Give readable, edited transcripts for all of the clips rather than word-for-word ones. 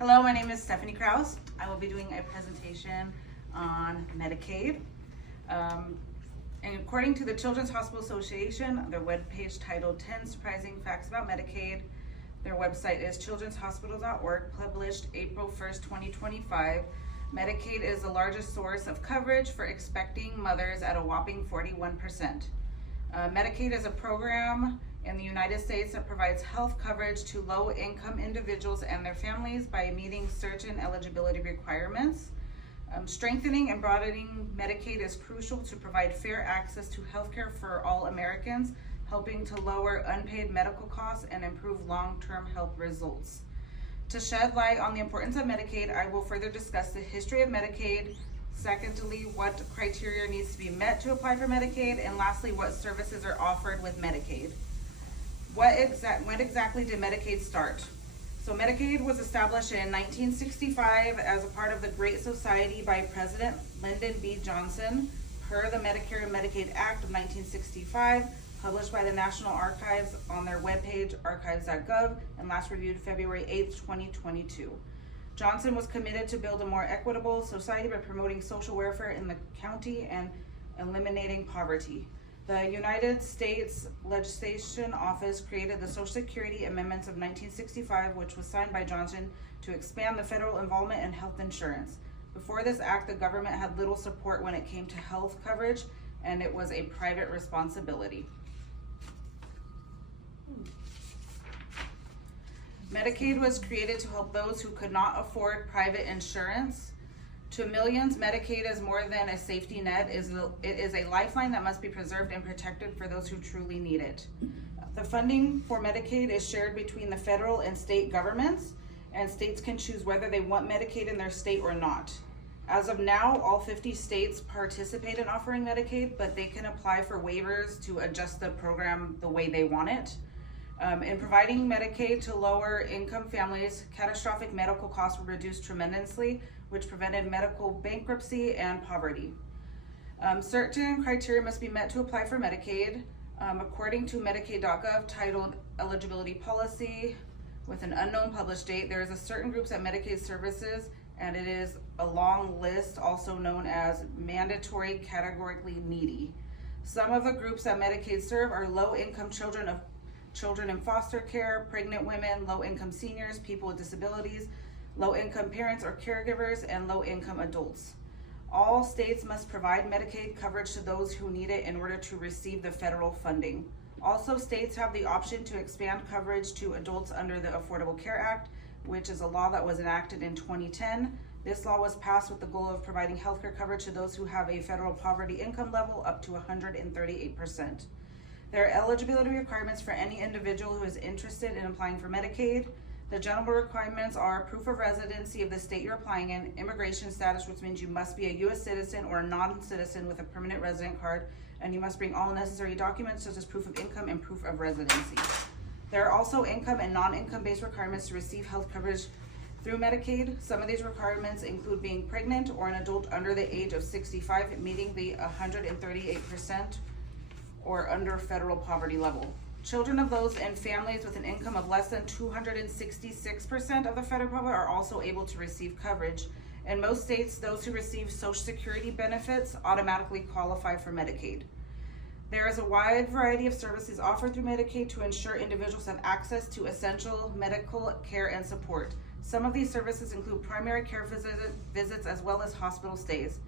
Hello, my name is Stephanie Krause. I will be doing a presentation on Medicaid. And according to the Children's Hospital Association, their webpage titled 10 Surprising Facts About Medicaid. Their website is childrenshospital.org, published April 1st, 2025. Medicaid is the largest source of coverage for expecting mothers at a whopping 41%. Medicaid is a program in the United States that provides health coverage to low-income individuals and their families by meeting certain eligibility requirements. Strengthening and broadening Medicaid is crucial to provide fair access to healthcare for all Americans, helping to lower unpaid medical costs and improve long-term health results. To shed light on the importance of Medicaid, I will further discuss the history of Medicaid, secondly, what criteria needs to be met to apply for Medicaid, and lastly, what services are offered with Medicaid. When exactly did Medicaid start? So Medicaid was established in 1965 as a part of the Great Society by President Lyndon B. Johnson, per the Medicare and Medicaid Act of 1965, published by the National Archives on their webpage, archives.gov, and last reviewed February 8th, 2022. Johnson was committed to build a more equitable society by promoting social welfare in the county and eliminating poverty. The United States Legislation Office created the Social Security Amendments of 1965, which was signed by Johnson to expand the federal involvement in health insurance. Before this act, the government had little support when it came to health coverage, and it was a private responsibility. Medicaid was created to help those who could not afford private insurance. To millions, Medicaid is more than a safety net. It is a lifeline that must be preserved and protected for those who truly need it. The funding for Medicaid is shared between the federal and state governments, and states can choose whether they want Medicaid in their state or not. As of now, all 50 states participate in offering Medicaid, but they can apply for waivers to adjust the program the way they want it. In providing Medicaid to lower income families, catastrophic medical costs were reduced tremendously, which prevented medical bankruptcy and poverty. Certain criteria must be met to apply for Medicaid. According to Medicaid.gov, titled Eligibility Policy, with an unknown published date, there is a certain groups at Medicaid services, and it is a long list, also known as mandatory categorically needy. Some of the groups that Medicaid serve are low-income children in foster care, pregnant women, low-income seniors, people with disabilities, low-income parents or caregivers, and low-income adults. All states must provide Medicaid coverage to those who need it in order to receive the federal funding. Also, states have the option to expand coverage to adults under the Affordable Care Act, which is a law that was enacted in 2010. This law was passed with the goal of providing healthcare coverage to those who have a federal poverty income level up to 138%. There are eligibility requirements for any individual who is interested in applying for Medicaid. The general requirements are proof of residency of the state you're applying in, immigration status, which means you must be a U.S. citizen or a non-citizen with a permanent resident card, and you must bring all necessary documents such as proof of income and proof of residency. There are also income and non-income based requirements to receive health coverage through Medicaid. Some of these requirements include being pregnant or an adult under the age of 65, meeting the 138% or under federal poverty level. Children of those in families with an income of less than 266% of the federal poverty are also able to receive coverage. In most states, those who receive Social Security benefits automatically qualify for Medicaid. There is a wide variety of services offered through Medicaid to ensure individuals have access to essential medical care and support. Some of these services include primary care visits as well as hospital stays.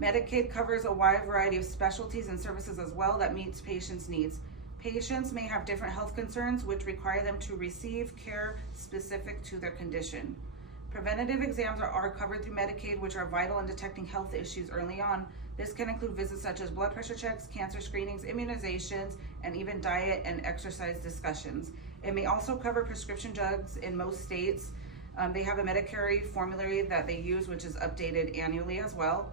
Medicaid covers a wide variety of specialties and services as well that meets patients' needs. Patients may have different health concerns which require them to receive care specific to their condition. Preventative exams are covered through Medicaid, which are vital in detecting health issues early on. This can include visits such as blood pressure checks, cancer screenings, immunizations, and even diet and exercise discussions. It may also cover prescription drugs in most states. They have a Medicare formulary that they use, which is updated annually as well.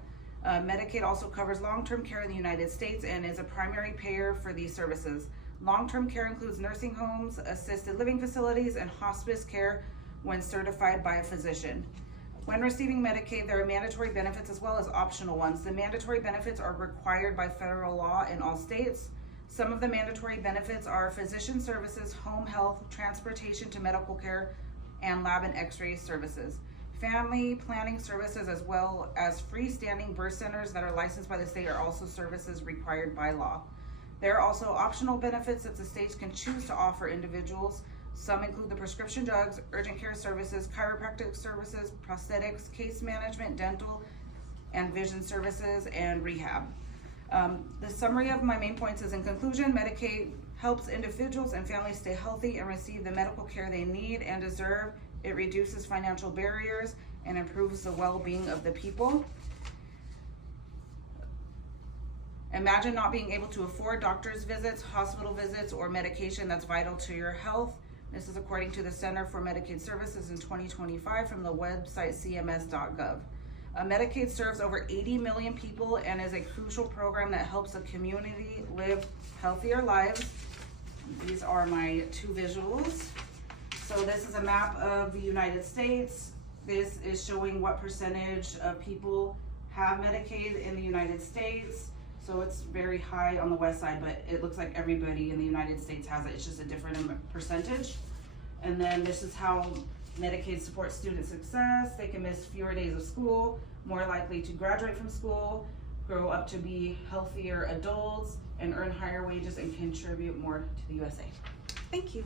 Medicaid also covers long-term care in the United States and is a primary payer for these services. Long-term care includes nursing homes, assisted living facilities, and hospice care when certified by a physician. When receiving Medicaid, there are mandatory benefits as well as optional ones. The mandatory benefits are required by federal law in all states. Some of the mandatory benefits are physician services, home health, transportation to medical care, and lab and x-ray services. Family planning services as well as freestanding birth centers that are licensed by the state are also services required by law. There are also optional benefits that the states can choose to offer individuals. Some include the prescription drugs, urgent care services, chiropractic services, prosthetics, case management, dental and vision services, and rehab. The summary of my main points is, in conclusion, Medicaid helps individuals and families stay healthy and receive the medical care they need and deserve. It reduces financial barriers and improves the well-being of the people. Imagine not being able to afford doctor's visits, hospital visits, or medication that's vital to your health. This is according to the Center for Medicaid Services in 2025 from the website cms.gov. Medicaid serves over 80 million people and is a crucial program that helps the community live healthier lives. These are my two visuals. So this is a map of the United States. This is showing what percentage of people have Medicaid in the United States. So it's very high on the west side, but it looks like everybody in the United States has it. It's just a different percentage. And then this is how Medicaid supports student success. They can miss fewer days of school, more likely to graduate from school, grow up to be healthier adults, and earn higher wages and contribute more to the USA. Thank you.